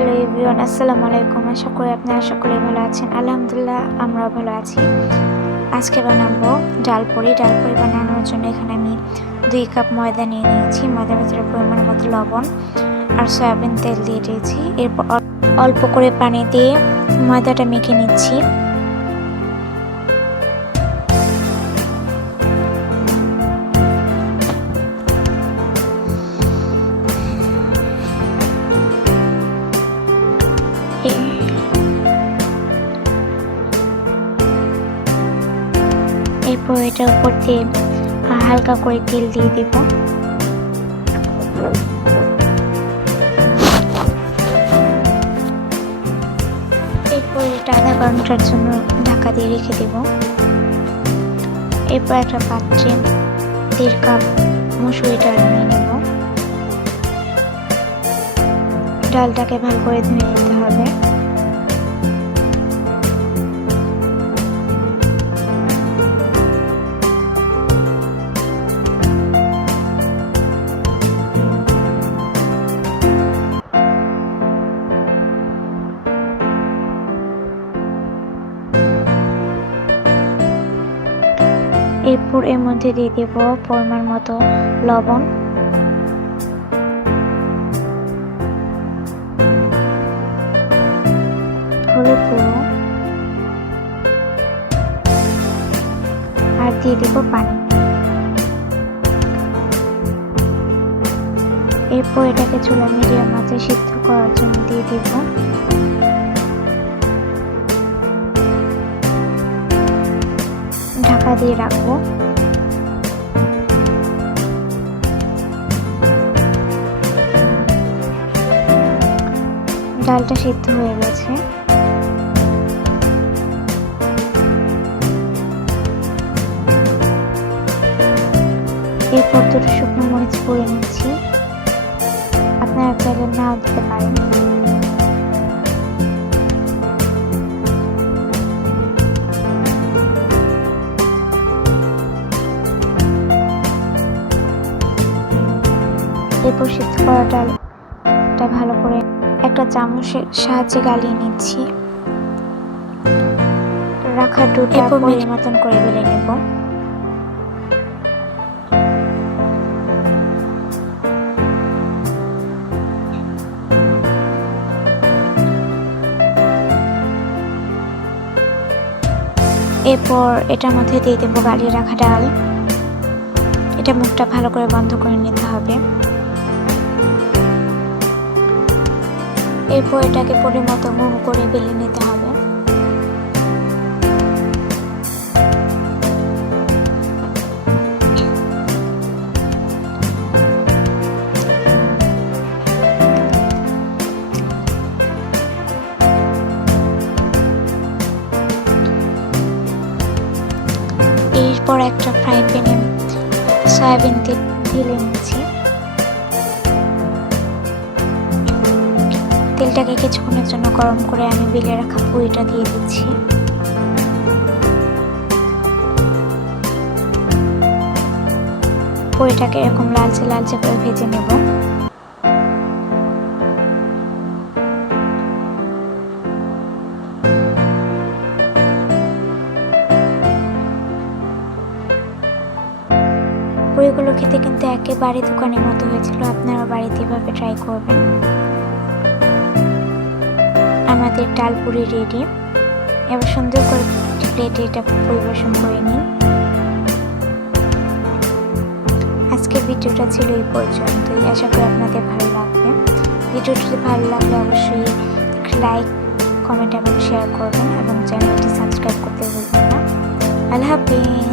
Hello everyone, আসসালামু আলাইকুম। আশা করি আপনারা সকলে ভালো আছেন। আলহামদুলিল্লাহ, আমরাও ভালো আছি। আজকে বানাবো ডাল পুরি। ডাল পুরি বানানোর জন্য এখানে আমি 2 কাপ ময়দা নিয়ে নিয়েছি। ময়দার ভিতরে পরিমাণ মতো লবণ আর সয়াবিন তেল দিয়ে দিয়েছি। এরপর অল্প করে পানি দিয়ে ময়দাটা মেখে নিচ্ছি। এরপর এটার উপর দিয়ে হালকা করে তেল দিয়ে দিব। এরপর এটা আধা ঘন্টার জন্য ঢাকা দিয়ে রেখে দেব। এরপর একটা পাত্রে 1.5 কাপ মসুরি ডাল নিয়ে নেব। ডালটাকে ভালো করে ধুয়ে নিতে হবে। এরপর এর মধ্যে দিয়ে দেব পরিমাণ মতো লবণ, হলুদ গুঁড়ো আর দিয়ে দেব পানি। এরপর এটাকে চুলা মিডিয়াম আঁচে সিদ্ধ করার জন্য দিয়ে দেব। ঢাকা দিয়ে রাখবো। ডালটা সিদ্ধ হয়ে গেছে। এরপর 2 শুকনো মরিচ পুড়ে নিচ্ছি। আপনারা চাইলে নাও দিতে পারেন। এরপর সিদ্ধ করা ডালটা ভালো করে একটা চামচের সাহায্যে গালিয়ে নিচ্ছি। রাখা ডোটা পরিমাণ মতন করে বেলে নেব। এরপর এটার মধ্যে দিয়ে দেবো গালিয়ে রাখা ডাল। এটা মুখটা ভালো করে বন্ধ করে নিতে হবে। এরপর এটাকে পরিমতো মুড়ো করে বেলে নিতে হবে। এরপর একটা ফ্রাই প্যানে সয়াবিন তেল ঢেলে নিচ্ছি। তেলটাকে কিছুক্ষণের জন্য গরম করে আমি বেলে রাখা পুরিটা দিয়ে দিচ্ছি। পুরিটাকে এরকম লালচে লালচে করে ভেজে নেব। পুরিগুলো খেতে কিন্তু একেবারে দোকানের মতো হয়েছিল। আপনারা বাড়িতে এভাবে ট্রাই করবেন। আমাদের ডাল পুরি রেডি। এবার সুন্দর করে প্লেটে এটা পরিবেশন করে নিন। আজকের ভিডিওটা ছিল এই পর্যন্তই। আশা করি আপনাদের ভালো লাগবে। ভিডিওটি ভালো লাগলে অবশ্যই লাইক, কমেন্ট এবং শেয়ার করবেন এবং চ্যানেলটি সাবস্ক্রাইব করতে ভুলবেন না। আল্লাহ হাফেজ।